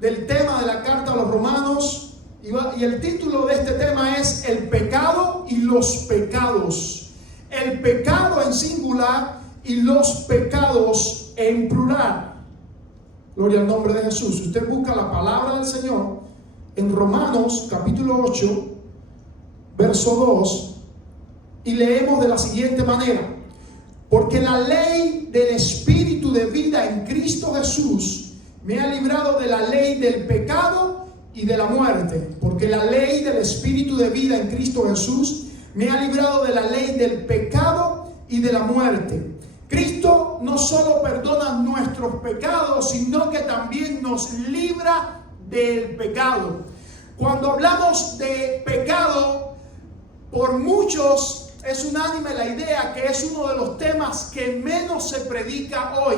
del tema de la carta a los romanos y el título de este tema es el pecado y los pecados. El pecado en singular y los pecados en plural. Gloria al nombre de Jesús. Si usted busca la palabra del Señor en Romanos capítulo 8, verso 2, y leemos de la siguiente manera: porque la ley del Espíritu de vida en Cristo Jesús me ha librado de la ley del pecado y de la muerte. Porque la ley del Espíritu de vida en Cristo Jesús me ha librado de la ley del pecado y de la muerte. Cristo no solo perdona nuestros pecados, sino que también nos libra del pecado. Cuando hablamos de pecado, por muchos es unánime la idea que es uno de los temas que menos se predica hoy,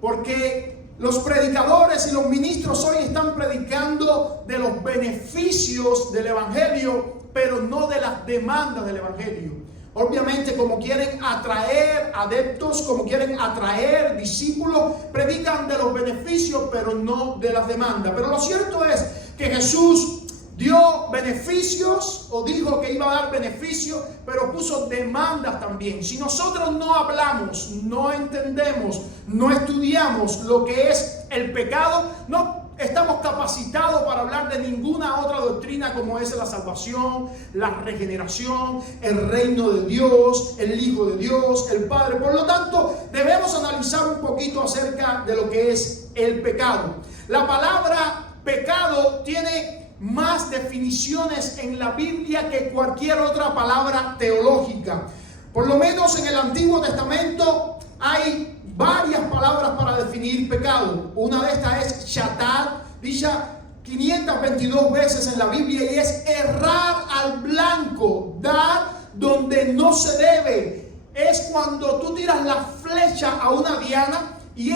porque los predicadores y los ministros hoy están predicando de los beneficios del Evangelio, pero no de las demandas del Evangelio. Obviamente, como quieren atraer adeptos, como quieren atraer discípulos, predican de los beneficios, pero no de las demandas. Pero lo cierto es que Jesús dio beneficios, o dijo que iba a dar beneficios, pero puso demandas también. Si nosotros no hablamos, no entendemos, no estudiamos lo que es el pecado, no estamos capacitados para hablar de ninguna otra doctrina como es la salvación, la regeneración, el reino de Dios, el Hijo de Dios, el Padre. Por lo tanto, debemos analizar un poquito acerca de lo que es el pecado. La palabra pecado tiene más definiciones en la Biblia que cualquier otra palabra teológica. Por lo menos en el Antiguo Testamento hay varias palabras para definir pecado. Una de estas es shatat, dicha 522 veces en la Biblia, y es errar al blanco, dar donde no se debe. Es cuando tú tiras la flecha a una diana y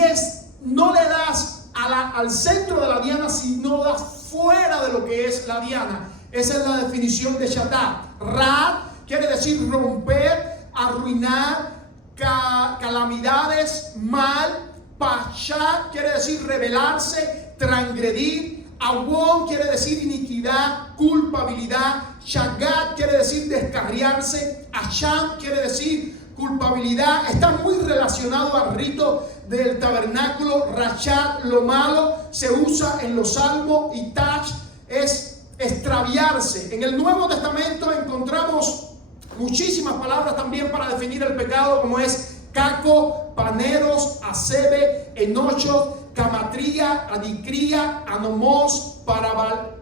no le das al centro de la diana, sino das fuera de lo que es la diana. Esa es la definición de shatat. Ra quiere decir romper, arruinar, calamidades, mal. Pashat quiere decir rebelarse, transgredir. Awon quiere decir iniquidad, culpabilidad. Shagat quiere decir descarriarse. Asham quiere decir culpabilidad. Está muy relacionado al rito del tabernáculo. Rachat, lo malo, se usa en los salmos, y Tach es extraviarse. En el Nuevo Testamento encontramos muchísimas palabras también para definir el pecado, como es caco, paneros, asebe, enocho, camatría, adicría, anomos,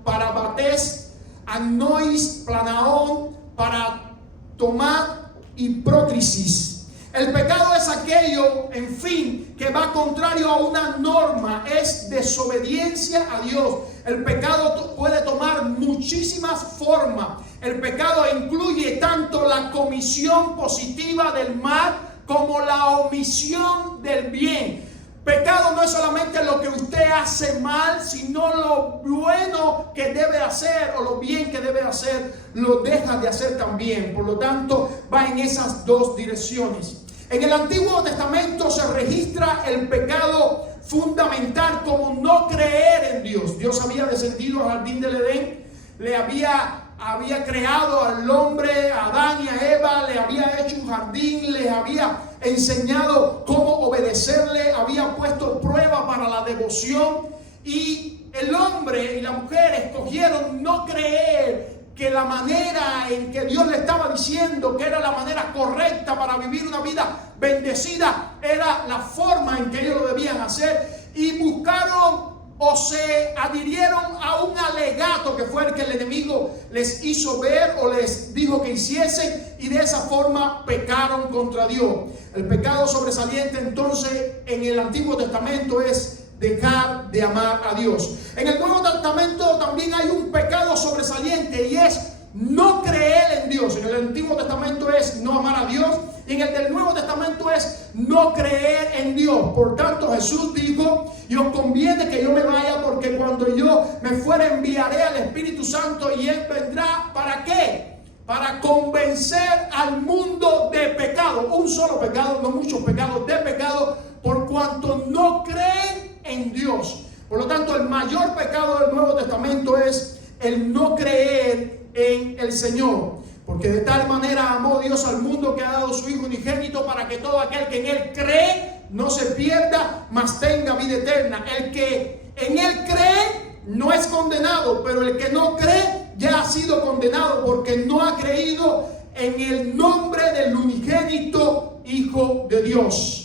parabates, anois, planaón, para tomar y prócrisis. El pecado es aquello, en fin, que va contrario a una norma, es desobediencia a Dios. El pecado puede tomar muchísimas formas. El pecado incluye tanto la comisión positiva del mal como la omisión del bien. Pecado no es solamente lo que usted hace mal, sino lo bueno que debe hacer, o lo bien que debe hacer, lo deja de hacer también. Por lo tanto, va en esas dos direcciones. En el Antiguo Testamento se registra el pecado fundamental como no creer en Dios. Dios había descendido al jardín del Edén, le había creado al hombre, a Adán y a Eva, le había hecho un jardín, les había enseñado cómo obedecerle, había puesto prueba para la devoción, y el hombre y la mujer escogieron no creer que la manera en que Dios le estaba diciendo que era la manera correcta para vivir una vida bendecida era la forma en que ellos lo debían hacer, y buscaron o se adhirieron a un alegato que fue el que el enemigo les hizo ver o les dijo que hiciesen, y de esa forma pecaron contra Dios. El pecado sobresaliente entonces en el Antiguo Testamento es dejar de amar a Dios. En el Nuevo Testamento también hay un pecado sobresaliente, y es no creer en Dios. En el Antiguo Testamento es no amar a Dios, y en el del Nuevo Testamento es no creer en Dios. Por tanto, Jesús dijo: y os conviene que yo me vaya, porque cuando yo me fuera enviaré al Espíritu Santo, y Él vendrá. ¿Para qué? Para convencer al mundo de pecado. Un solo pecado, no muchos pecados, de pecado, por cuanto no creen en Dios. Por lo tanto, el mayor pecado del Nuevo Testamento es el no creer en el Señor. Porque de tal manera amó Dios al mundo que ha dado su Hijo unigénito para que todo aquel que en Él cree no se pierda, mas tenga vida eterna. El que en Él cree no es condenado, pero el que no cree ya ha sido condenado porque no ha creído en el nombre del unigénito Hijo de Dios.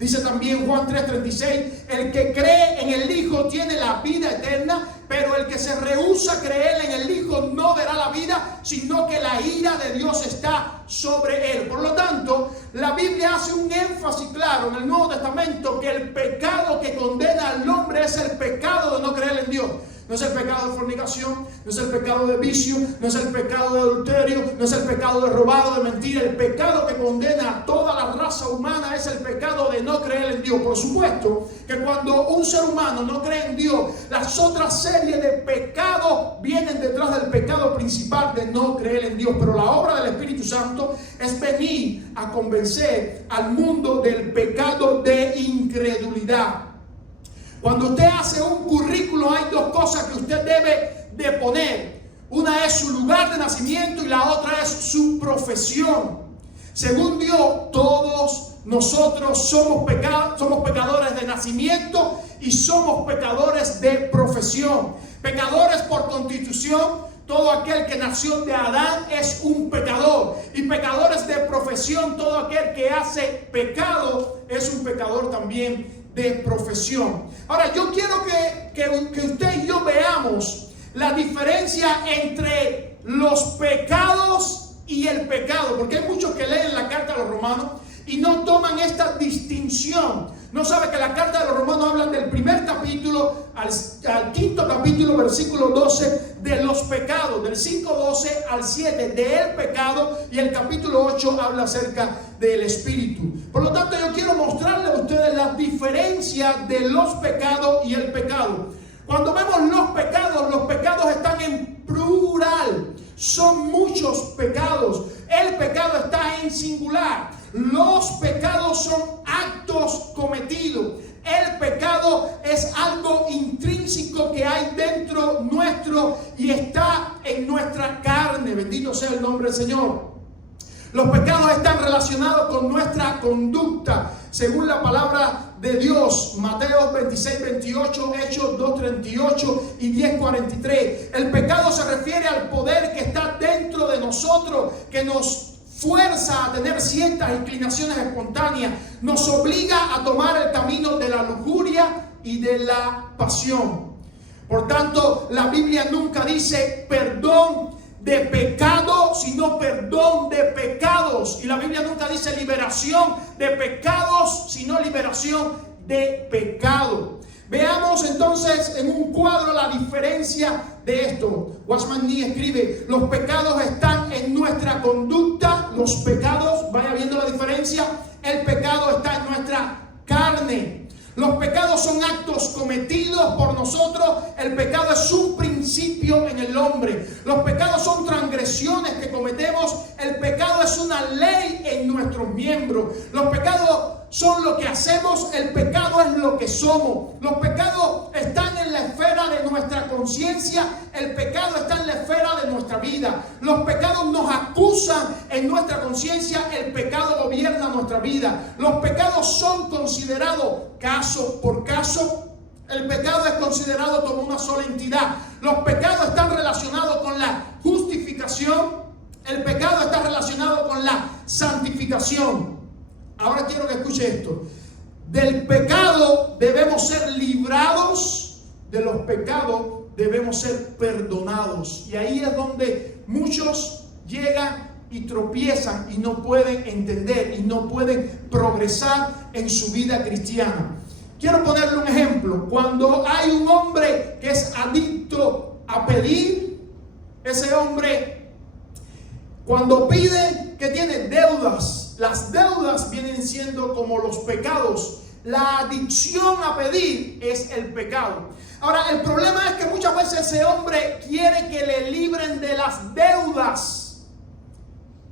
Dice también Juan 3:36, el que cree en el Hijo tiene la vida eterna, pero el que se rehúsa a creer en el Hijo no verá la vida, sino que la ira de Dios está sobre él. Por lo tanto, la Biblia hace un énfasis claro en el Nuevo Testamento que el pecado que condena al hombre es el pecado de no creer en Dios. No es el pecado de fornicación, no es el pecado de vicio, no es el pecado de adulterio, no es el pecado de robado, de mentira. El pecado que condena a toda la raza humana es el pecado de no creer en Dios. Por supuesto que cuando un ser humano no cree en Dios, las otras series de pecados vienen detrás del pecado principal de no creer en Dios. Pero la obra del Espíritu Santo es venir a convencer al mundo del pecado de incredulidad. Cuando usted hace un currículo, hay dos cosas que usted debe de poner. Una es su lugar de nacimiento y la otra es su profesión. Según Dios, todos nosotros somos pecadores de nacimiento y somos pecadores de profesión. Pecadores por constitución. Todo aquel que nació de Adán es un pecador. Y pecadores de profesión, todo aquel que hace pecado es un pecador también de profesión. Ahora, yo quiero que usted y yo veamos la diferencia entre los pecados y el pecado, porque hay muchos que leen la carta a los romanos y no toman esta distinción. No sabe que la carta de los romanos habla del primer capítulo al quinto capítulo, versículo 12, de los pecados, del 5:12 al 7, del pecado, y el capítulo 8 habla acerca del espíritu. Por lo tanto, yo quiero mostrarle a ustedes la diferencia de los pecados y el pecado. Cuando vemos los pecados están en plural. Son muchos pecados. El pecado está en singular. Los pecados son actos cometidos. El pecado es algo intrínseco que hay dentro nuestro y está en nuestra carne. Bendito sea el nombre del Señor. Los pecados están relacionados con nuestra conducta, según la palabra de Dios. Mateo 26:28, Hechos 2:38 y 10:43. El pecado se refiere al poder que está dentro de nosotros, que nos fuerza a tener ciertas inclinaciones espontáneas, nos obliga a tomar el camino de la lujuria y de la pasión. Por tanto, la Biblia nunca dice perdón de pecado, sino perdón de pecados. Y la Biblia nunca dice liberación de pecados, sino liberación de pecado. Veamos entonces en un cuadro la diferencia de esto. Watchman Nee escribe: los pecados están en nuestra conducta. Los pecados, vaya viendo la diferencia. El pecado está en nuestra carne. Los pecados son actos cometidos por nosotros. El pecado es un principio en el hombre. Los pecados son transgresiones que cometemos. El pecado es una ley en nuestros miembros. Los pecados son lo que hacemos. El pecado es lo que somos. Los pecados están en la esfera de nuestra conciencia. El pecado está en la esfera de nuestra vida. Los pecados nos acusan en nuestra conciencia. El pecado gobierna nuestra vida. Los pecados son considerados caso por caso. El pecado es considerado como una sola entidad. Los pecados están relacionados con la justificación. El pecado está relacionado con la santificación. Ahora quiero que escuche esto. Del pecado debemos ser librados, de los pecados debemos ser perdonados. Y ahí es donde muchos llegan y tropiezan y no pueden entender y no pueden progresar en su vida cristiana. Quiero ponerle un ejemplo. Cuando hay un hombre que es adicto a pedir, ese hombre cuando pide, que tiene deudas. Las deudas vienen siendo como los pecados. La adicción a pedir es el pecado. Ahora, el problema es que muchas veces ese hombre quiere que le libren de las deudas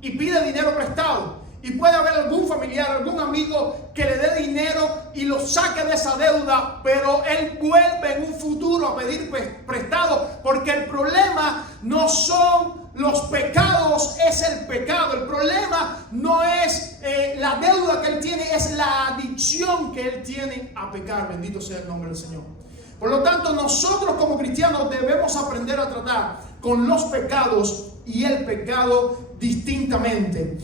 y pide dinero prestado. Y puede haber algún familiar, algún amigo que le dé dinero y lo saque de esa deuda, pero él vuelve en un futuro a pedir prestado, porque el problema no son los pecados, es el pecado. El problema no es la deuda que él tiene, es la adicción que él tiene a pecar. Bendito sea el nombre del Señor. Por lo tanto, nosotros como cristianos debemos aprender a tratar con los pecados y el pecado distintamente.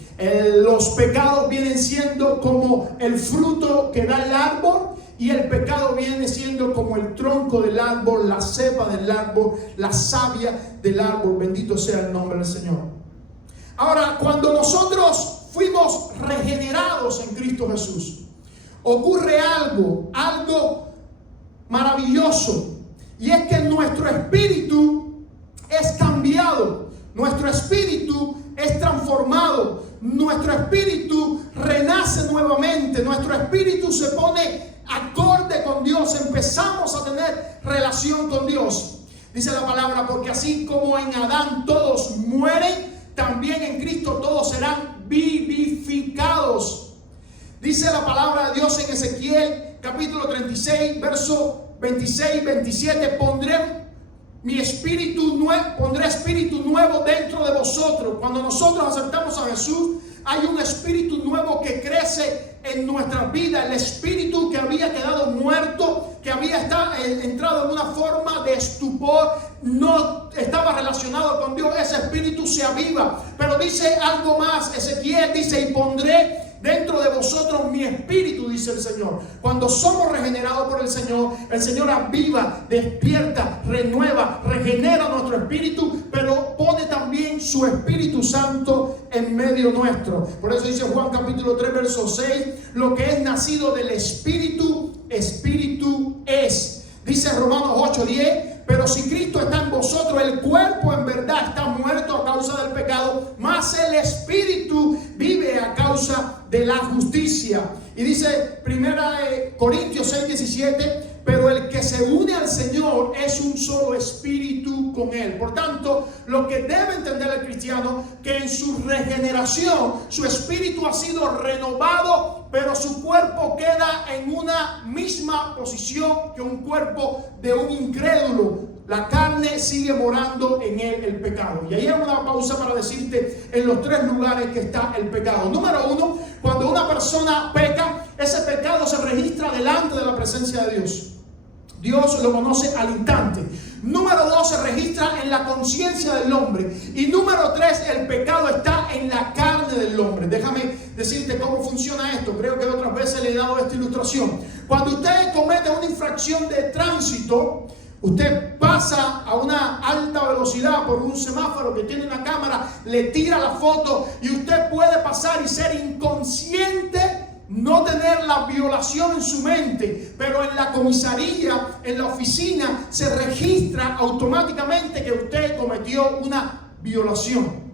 Los pecados vienen siendo como el fruto que da el árbol, y el pecado viene siendo como el tronco del árbol, la cepa del árbol, la savia del árbol. Bendito sea el nombre del Señor. Ahora, cuando nosotros fuimos regenerados en Cristo Jesús, ocurre algo maravilloso, y es que nuestro espíritu es cambiado, nuestro espíritu es transformado, nuestro espíritu renace nuevamente, nuestro espíritu se pone acorde con Dios, empezamos a tener relación con Dios. Dice la palabra, porque así como en Adán todos mueren, también en Cristo todos serán vivificados. Dice la palabra de Dios en Ezequiel capítulo 36, verso 26 y 27, pondré espíritu nuevo dentro de vosotros. Cuando nosotros aceptamos a Jesús, hay un espíritu nuevo que crece en nuestra vida. El espíritu que había quedado muerto, que había entrado en una forma de estupor, no estaba relacionado con Dios, ese espíritu se aviva. Pero dice algo más, Ezequiel dice, y pondré dentro de vosotros mi espíritu, dice el Señor. Cuando somos regenerados por el Señor aviva, despierta, renueva, regenera nuestro espíritu, pero pone también su Espíritu Santo en medio nuestro. Por eso dice Juan capítulo 3, verso 6, lo que es nacido del Espíritu, Espíritu es. Dice Romanos 8, 10, pero si Cristo está en vosotros, el cuerpo en verdad está muerto a causa del pecado, mas el Espíritu vive a causa de la justicia. Y dice 1 Corintios 6, 17, pero el que se une al Señor es un solo espíritu con Él. Por tanto, lo que debe entender el cristiano, que en su regeneración, su espíritu ha sido renovado, pero su cuerpo queda en una misma posición que un cuerpo de un incrédulo. La carne sigue morando en él, el pecado. Y ahí hay una pausa para decirte en los 3 lugares que está el pecado. Número 1, cuando una persona peca, ese pecado se registra delante de la presencia de Dios. Dios lo conoce al instante. Número 2, se registra en la conciencia del hombre. Y número 3, el pecado está en la carne del hombre. Déjame decirte cómo funciona esto. Creo que otras veces le he dado esta ilustración. Cuando usted comete una infracción de tránsito, usted pasa a una alta velocidad por un semáforo que tiene una cámara, le tira la foto y usted puede pasar y ser inconsciente, no tener la violación en su mente, pero en la comisaría, en la oficina, se registra automáticamente que usted cometió una violación.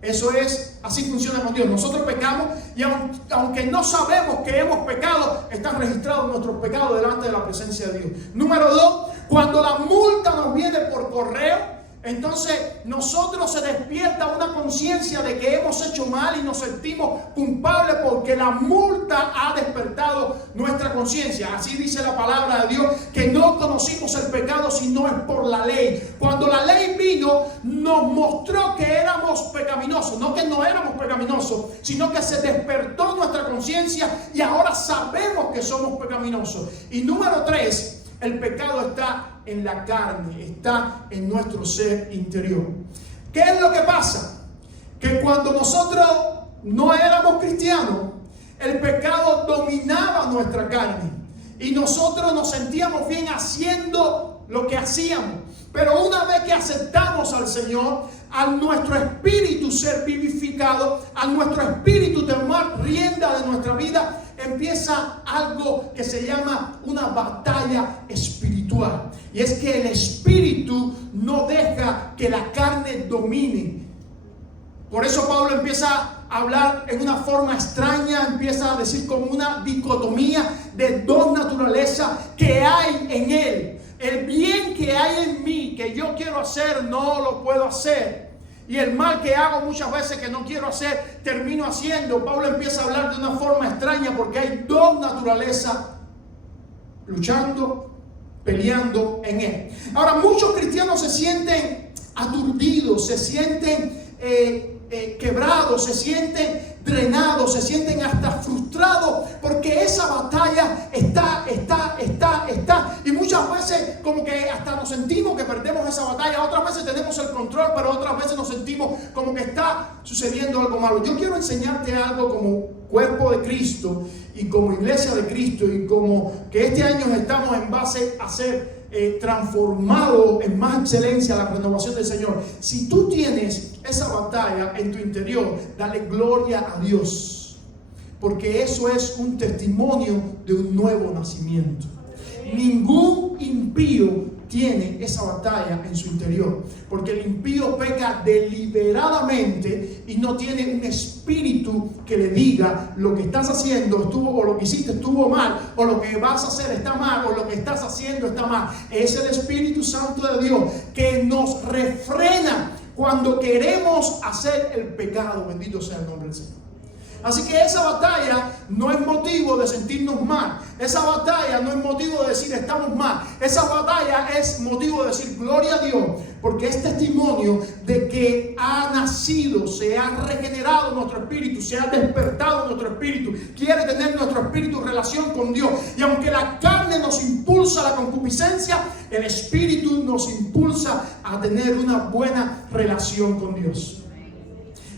Eso es, así funciona con Dios. Nosotros pecamos y aunque no sabemos que hemos pecado, están registrados nuestros pecados delante de la presencia de Dios. Número 2, cuando la multa nos viene por correo, entonces nosotros se despierta una conciencia de que hemos hecho mal y nos sentimos culpables porque la multa ha despertado nuestra conciencia. Así dice la palabra de Dios, que no conocimos el pecado si no es por la ley. Cuando la ley vino, nos mostró que éramos pecaminosos. No que no éramos pecaminosos, sino que se despertó nuestra conciencia y ahora sabemos que somos pecaminosos. Y número 3, el pecado está en la carne, está en nuestro ser interior. ¿Qué es lo que pasa? Que cuando nosotros no éramos cristianos, el pecado dominaba nuestra carne y nosotros nos sentíamos bien haciendo lo que hacíamos. Pero una vez que aceptamos al Señor, a nuestro espíritu ser vivificado, a nuestro espíritu tomar rienda de nuestra vida, empieza algo que se llama una batalla espiritual. Y es que el espíritu no deja que la carne domine. Por eso Pablo empieza a hablar en una forma extraña, empieza a decir como una dicotomía de 2 naturalezas que hay en él. El bien que hay en mí, que yo quiero hacer, no lo puedo hacer. Y el mal que hago muchas veces que no quiero hacer, termino haciendo. Pablo empieza a hablar de una forma extraña porque hay dos naturalezas luchando, peleando en él. Ahora, muchos cristianos se sienten aturdidos, se sienten quebrados, se sienten drenados, se sienten hasta frustrados porque esa batalla está. Y muchas veces como que hasta nos sentimos que perdemos esa batalla. Otras veces tenemos el control, pero otras veces nos sentimos como que está sucediendo algo malo. Yo quiero enseñarte algo como cuerpo de Cristo y como iglesia de Cristo, y como que este año estamos en base a ser transformado en más excelencia, la renovación del Señor. Si tú tienes esa batalla en tu interior, dale gloria a Dios, porque eso es un testimonio de un nuevo nacimiento. Ningún impío tiene esa batalla en su interior, porque el impío peca deliberadamente y no tiene un espíritu que le diga lo que estás haciendo estuvo, o lo que hiciste estuvo mal, o lo que vas a hacer está mal, o lo que estás haciendo está mal. Es el Espíritu Santo de Dios que nos refrena cuando queremos hacer el pecado. Bendito sea el nombre del Señor. Así que esa batalla no es motivo de sentirnos mal. Esa batalla no es motivo de decir estamos mal. Esa batalla es motivo de decir gloria a Dios, porque es testimonio de que ha nacido, se ha regenerado nuestro espíritu, se ha despertado nuestro espíritu. Quiere tener nuestro espíritu relación con Dios. Y aunque la carne nos impulsa a la concupiscencia, el espíritu nos impulsa a tener una buena relación con Dios.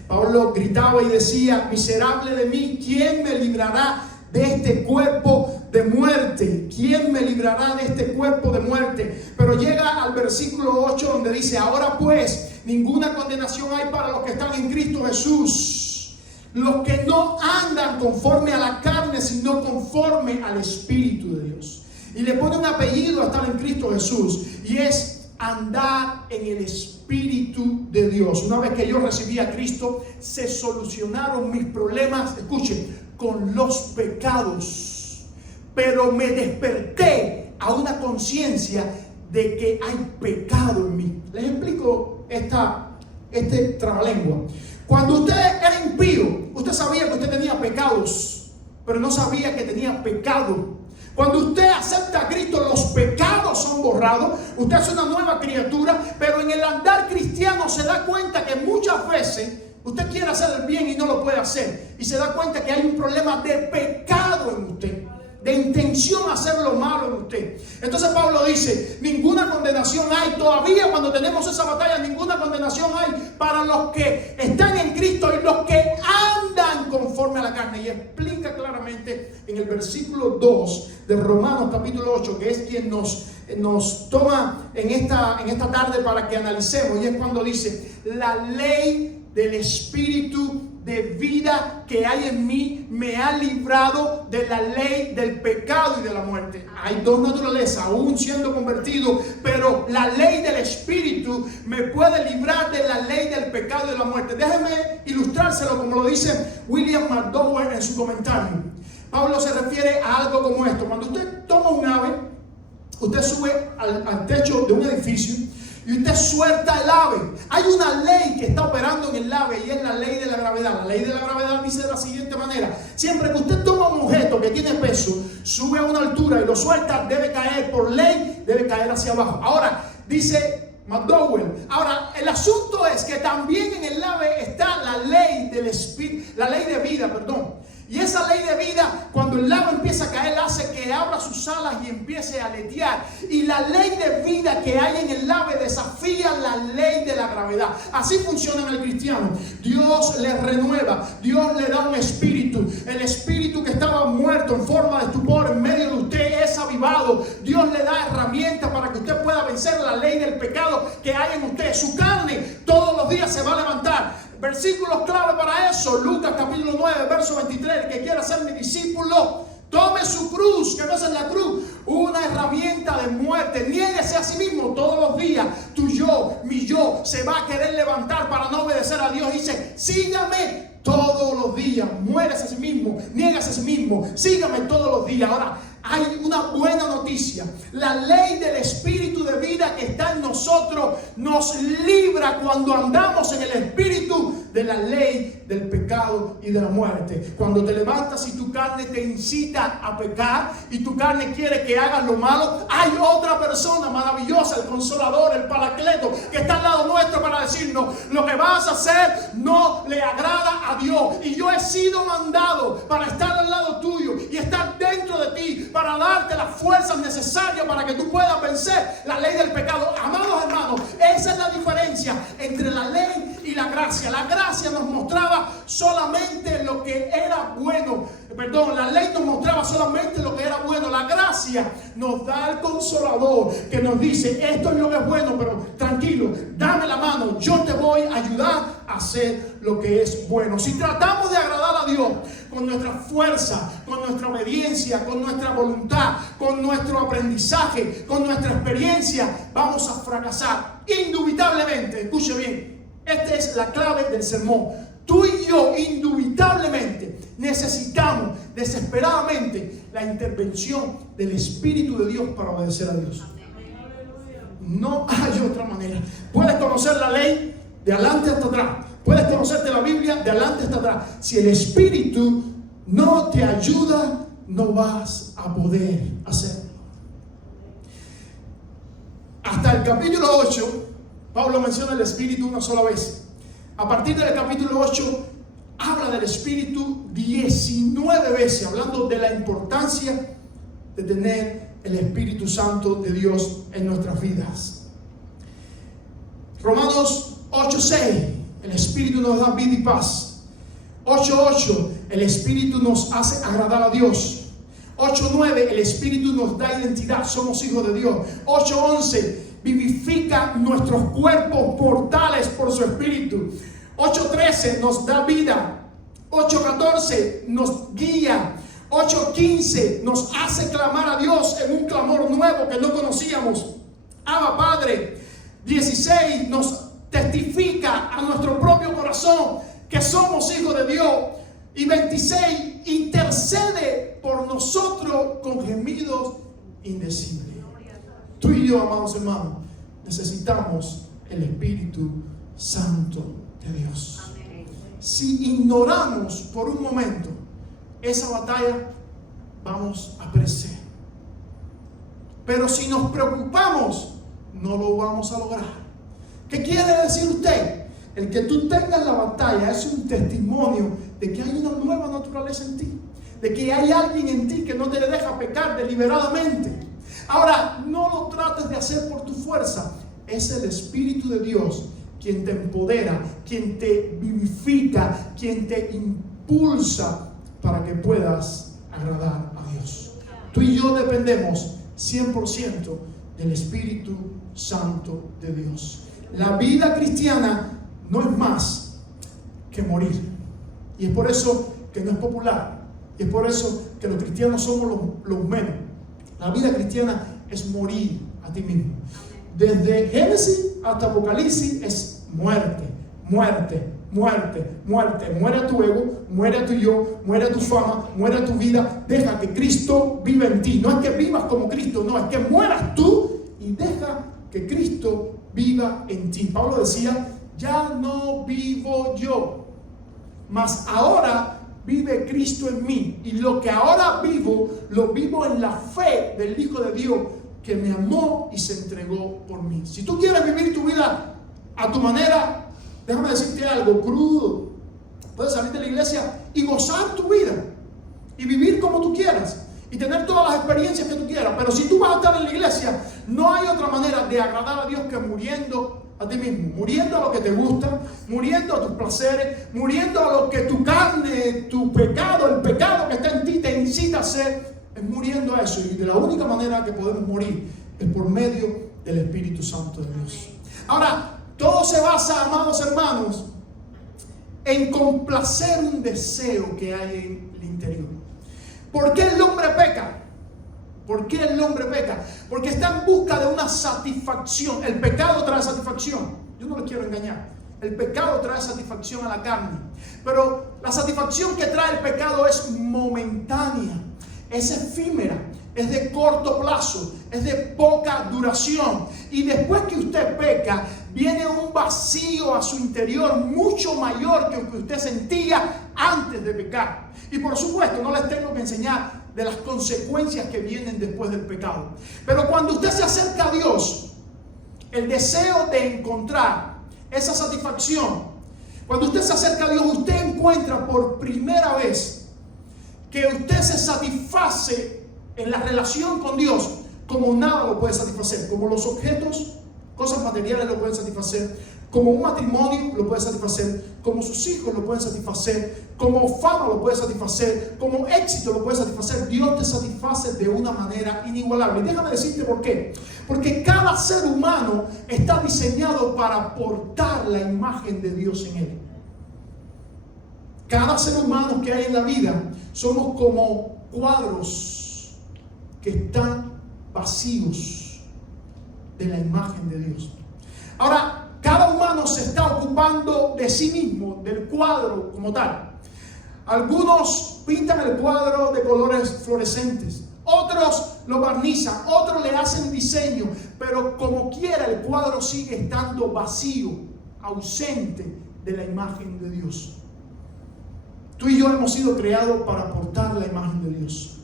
Pablo gritaba y decía: miserable de mí, ¿quién me librará de este cuerpo de muerte? ¿Quién me librará de este cuerpo de muerte? Pero llega al versículo 8 donde dice: ahora pues, ninguna condenación hay para los que están en Cristo Jesús, los que no andan conforme a la carne, sino conforme al Espíritu de Dios. Y le pone un apellido a estar en Cristo Jesús, y es andar en el Espíritu de Dios. Una vez que yo recibí a Cristo, se solucionaron mis problemas, escuchen, con los pecados. Pero me desperté a una conciencia de que hay pecado en mí. Les explico este trabalengua. Cuando usted era impío, usted sabía que usted tenía pecados, pero no sabía que tenía pecado. Cuando usted acepta a Cristo, los pecados son borrados. Usted es una nueva criatura, pero en el andar cristiano se da cuenta que muchas veces usted quiere hacer el bien y no lo puede hacer. Y se da cuenta que hay un problema de pecado en usted, de intención a hacer lo malo en usted. Entonces Pablo dice: ninguna condenación hay. Todavía cuando tenemos esa batalla, ninguna condenación hay para los que están en Cristo y los que andan conforme a la carne. Y explica claramente en el versículo 2 de Romanos capítulo 8, que es quien nos toma en esta tarde para que analicemos. Y es cuando dice: la ley del Espíritu de vida que hay en mí me ha librado de la ley del pecado y de la muerte. Hay dos naturalezas, aún siendo convertido, pero la ley del Espíritu me puede librar de la ley del pecado y de la muerte. Déjeme ilustrárselo como lo dice William McDowell en su comentario. Pablo se refiere a algo como esto: cuando usted toma un ave, usted sube al techo de un edificio y usted suelta el ave. Hay una ley que está operando en el ave, y es la ley de la gravedad. La ley de la gravedad dice de la siguiente manera: siempre que usted toma un objeto que tiene peso, sube a una altura y lo suelta, debe caer, por ley, debe caer hacia abajo. Ahora, dice McDowell, ahora el asunto es que también en el ave está la ley del espíritu, la ley de vida, perdón. Y esa ley de vida, cuando el ave empieza a caer, hace que abra sus alas y empiece a aletear. Y la ley de vida que hay en el ave desafía la ley de la gravedad. Así funciona en el cristiano. Dios le renueva, Dios le da un espíritu. El espíritu que estaba muerto en forma de estupor en medio de usted es avivado. Dios le da herramientas para que usted pueda vencer la ley del pecado que hay en usted. Su carne todos los días se va a levantar. Versículos clave para eso: Lucas capítulo 9, verso 23. El que quiera ser mi discípulo, tome su cruz. ¿Qué no es la cruz? Una herramienta de muerte. Niéguese a sí mismo todos los días. Mi yo, se va a querer levantar para no obedecer a Dios. Dice: sígame todos los días. Muérese a sí mismo, niégase a sí mismo, sígame todos los días. Ahora, hay una buena noticia: la ley del Espíritu de vida que está en nosotros nosotros nos libra cuando andamos en el espíritu de la ley del pecado y de la muerte. Cuando te levantas y tu carne te incita a pecar y tu carne quiere que hagas lo malo, hay otra persona maravillosa, el Consolador, el Paracleto, que está al lado nuestro para decirnos: lo que vas a hacer no le agrada a Dios, y yo he sido mandado para estar al lado tuyo y estar dentro de ti para darte las fuerzas necesarias para que tú puedas vencer la ley del pecado. Amados hermanos, esa es la diferencia entre la ley y la gracia. La gracia nos mostraba solamente lo que era bueno. La ley nos mostraba solamente lo que era bueno. La gracia nos da el Consolador, que nos dice: esto es lo que es bueno, pero tranquilo, dame la mano, yo te voy a ayudar a hacer lo que es bueno. Si tratamos de agradar a Dios con nuestra fuerza, con nuestra obediencia, con nuestra voluntad, con nuestro aprendizaje, con nuestra experiencia, vamos a fracasar indubitablemente. Escuche bien, esta es la clave del sermón. Tú y yo indubitablemente necesitamos desesperadamente la intervención del Espíritu de Dios para obedecer a Dios. No hay otra manera. Puedes conocer la ley de adelante hasta atrás, puedes conocerte la Biblia de adelante hasta atrás. Si el Espíritu no te ayuda, no vas a poder hacerlo. Hasta el capítulo 8, Pablo menciona el Espíritu una sola vez. A partir del capítulo 8, habla del Espíritu 19 veces, hablando de la importancia de tener el Espíritu Santo de Dios en nuestras vidas. Romanos 8:6, el Espíritu nos da vida y paz. 8:8, el Espíritu nos hace agradar a Dios. 8:9, el Espíritu nos da identidad, somos hijos de Dios. 8:11, vivifica nuestros cuerpos mortales por su Espíritu. 8:13 nos da vida. 8:14 nos guía. 8:15 nos hace clamar a Dios en un clamor nuevo que no conocíamos: Abba, Padre. 16 nos testifica a nuestro propio corazón que somos hijos de Dios. Y 26 intercede por nosotros con gemidos indecibles. Tú y yo, amados hermanos, necesitamos el Espíritu Santo de Dios. Si ignoramos por un momento esa batalla, vamos a perecer. Pero si nos preocupamos, no lo vamos a lograr. ¿Qué quiere decir usted? El que tú tengas la batalla es un testimonio de que hay una nueva naturaleza en ti, de que hay alguien en ti que no te deja pecar deliberadamente. Ahora, no lo trates de hacer por tu fuerza. Es el Espíritu de Dios quien te empodera, quien te vivifica, quien te impulsa para que puedas agradar a Dios. Tú y yo dependemos 100% del Espíritu Santo de Dios. La vida cristiana no es más que morir. Y es por eso que no es popular. Y es por eso que los cristianos somos los menos. La vida cristiana es morir a ti mismo. Desde Génesis hasta Apocalipsis es muerte, muerte, muerte, muerte. Muere a tu ego, muere a tu yo, muere a tu fama, muere a tu vida. Deja que Cristo viva en ti. No es que vivas como Cristo, no, es que mueras tú y deja que Cristo viva en ti. Pablo decía: ya no vivo yo, mas ahora vive Cristo en mí. Y lo que ahora vivo, lo vivo en la fe del Hijo de Dios, que me amó y se entregó por mí. Si tú quieres vivir tu vida a tu manera, déjame decirte algo crudo. Puedes salir de la iglesia y gozar tu vida y vivir como tú quieras y tener todas las experiencias que tú quieras. Pero si tú vas a estar en la iglesia, no hay otra manera de agradar a Dios que muriendo a ti mismo, muriendo a lo que te gusta, muriendo a tus placeres, muriendo a lo que tu carne, tu pecado, el pecado que está en ti te incita a hacer. Es muriendo a eso. Y de la única manera que podemos morir es por medio del Espíritu Santo de Dios. Ahora, todo se basa, amados hermanos, en complacer un deseo que hay en el interior. ¿Por qué el hombre peca? ¿Por qué el hombre peca? Porque está en busca de una satisfacción. El pecado trae satisfacción. Yo no les quiero engañar. El pecado trae satisfacción a la carne. Pero la satisfacción que trae el pecado es momentánea, es efímera. es de corto plazo, es de poca duración. Y después que usted peca, viene un vacío a su interior mucho mayor que el que usted sentía antes de pecar. Y por supuesto, no les tengo que enseñar de las consecuencias que vienen después del pecado. Pero cuando usted se acerca a Dios, el deseo de encontrar esa satisfacción, cuando usted se acerca a Dios, usted encuentra por primera vez que usted se satisface en la relación con Dios como nada lo puede satisfacer, como los objetos, cosas materiales lo pueden satisfacer, como un matrimonio lo puede satisfacer, como sus hijos lo pueden satisfacer, como fama lo puede satisfacer, como éxito lo puede satisfacer. Dios te satisface de una manera inigualable. Y déjame decirte por qué. Porque cada ser humano está diseñado para portar la imagen de Dios en él. Cada ser humano que hay en la vida somos como cuadros que están vacíos de la imagen de Dios. Ahora, cada humano se está ocupando de sí mismo, del cuadro como tal. Algunos pintan el cuadro de colores fluorescentes, otros lo barnizan, otros le hacen diseño, pero como quiera el cuadro sigue estando vacío, ausente de la imagen de Dios. Tú y yo hemos sido creados para portar la imagen de Dios.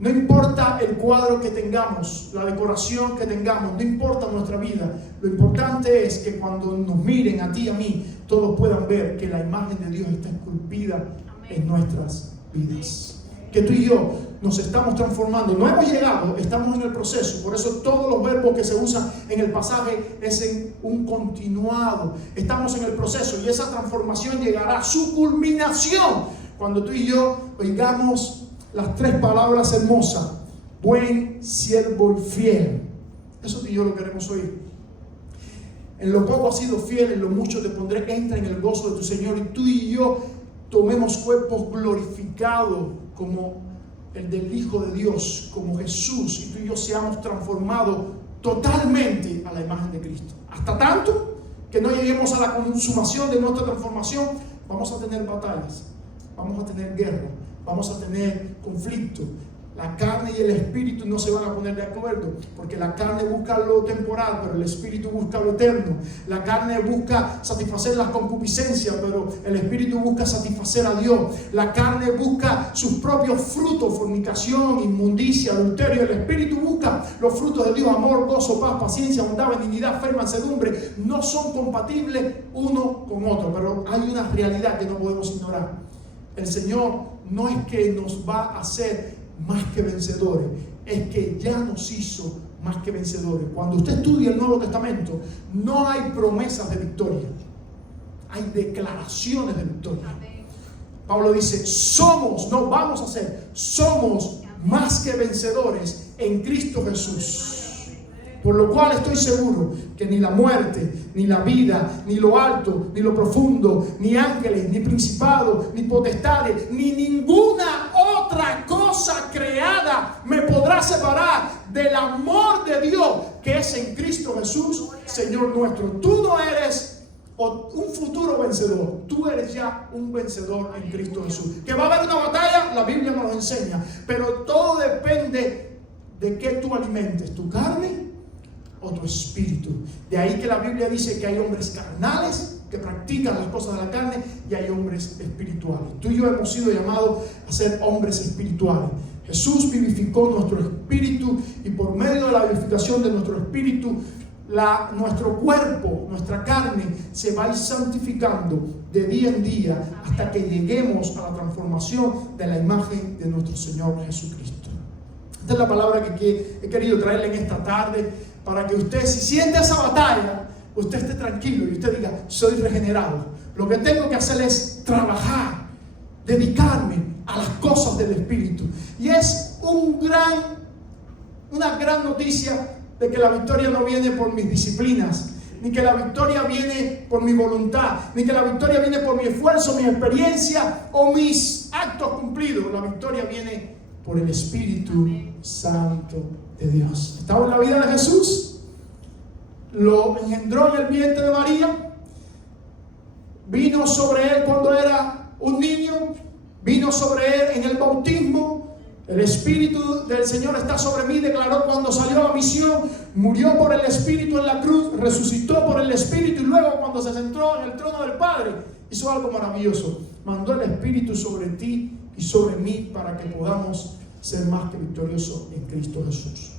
No importa el cuadro que tengamos, la decoración que tengamos, no importa nuestra vida. Lo importante es que cuando nos miren a ti y a mí, todos puedan ver que la imagen de Dios está esculpida en nuestras vidas. Que tú y yo nos estamos transformando. No hemos llegado, estamos en el proceso. Por eso todos los verbos que se usan en el pasaje es en un continuado. Estamos en el proceso y esa transformación llegará a su culminación cuando tú y yo oigamos las tres palabras hermosas: buen siervo y fiel. Eso tú y yo lo queremos oír. En lo poco has sido fiel, en lo mucho te pondré. Entra en el gozo de tu Señor. Y tú y yo tomemos cuerpos glorificados como el del Hijo de Dios, como Jesús, y tú y yo seamos transformados totalmente a la imagen de Cristo. Hasta tanto que no lleguemos a la consumación de nuestra transformación, vamos a tener batallas, vamos a tener guerra, vamos a tener conflicto. La carne y el espíritu no se van a poner de acuerdo, porque la carne busca lo temporal, pero el espíritu busca lo eterno. La carne busca satisfacer las concupiscencias, pero el espíritu busca satisfacer a Dios. La carne busca sus propios frutos: fornicación, inmundicia, adulterio. El espíritu busca los frutos de Dios: amor, gozo, paz, paciencia, bondad, benignidad, fe, mansedumbre. No son compatibles uno con otro, pero hay una realidad que no podemos ignorar. El Señor no es que nos va a hacer más que vencedores, es que ya nos hizo más que vencedores. Cuando usted estudia el Nuevo Testamento, no hay promesas de victoria, hay declaraciones de victoria. Pablo dice: somos más que vencedores en Cristo Jesús. Por lo cual estoy seguro que ni la muerte, ni la vida, ni lo alto, ni lo profundo, ni ángeles, ni principados, ni potestades, ni ninguna otra cosa creada me podrá separar del amor de Dios que es en Cristo Jesús, Señor nuestro. Tú no eres un futuro vencedor, tú eres ya un vencedor en Cristo Jesús. Que va a haber una batalla, la Biblia nos lo enseña, pero todo depende de qué tú alimentes, tu carne o tu espíritu. De ahí que la Biblia dice que hay hombres carnales que practican las cosas de la carne y hay hombres espirituales. Tú y yo hemos sido llamados a ser hombres espirituales. Jesús vivificó nuestro espíritu y por medio de la vivificación de nuestro espíritu, nuestro cuerpo, nuestra carne se va a ir santificando de día en día hasta que lleguemos a la transformación de la imagen de nuestro Señor Jesucristo. Esta es la palabra que he querido traerle en esta tarde, para que usted, si siente esa batalla, usted esté tranquilo y usted diga: soy regenerado. Lo que tengo que hacer es trabajar, dedicarme a las cosas del Espíritu. Y es una gran noticia de que la victoria no viene por mis disciplinas, ni que la victoria viene por mi voluntad, ni que la victoria viene por mi esfuerzo, mi experiencia o mis actos cumplidos. La victoria viene por el Espíritu Santo de Dios. Estaba en la vida de Jesús, lo engendró en el vientre de María, vino sobre él cuando era un niño, vino sobre él en el bautismo, El Espíritu del Señor está sobre mí, declaró cuando salió a la misión, murió por el Espíritu en la cruz, resucitó por el Espíritu y luego cuando se sentó en el trono del Padre, hizo algo maravilloso. Mandó el Espíritu sobre ti y sobre mí para que podamos ser más que victoriosos en Cristo Jesús.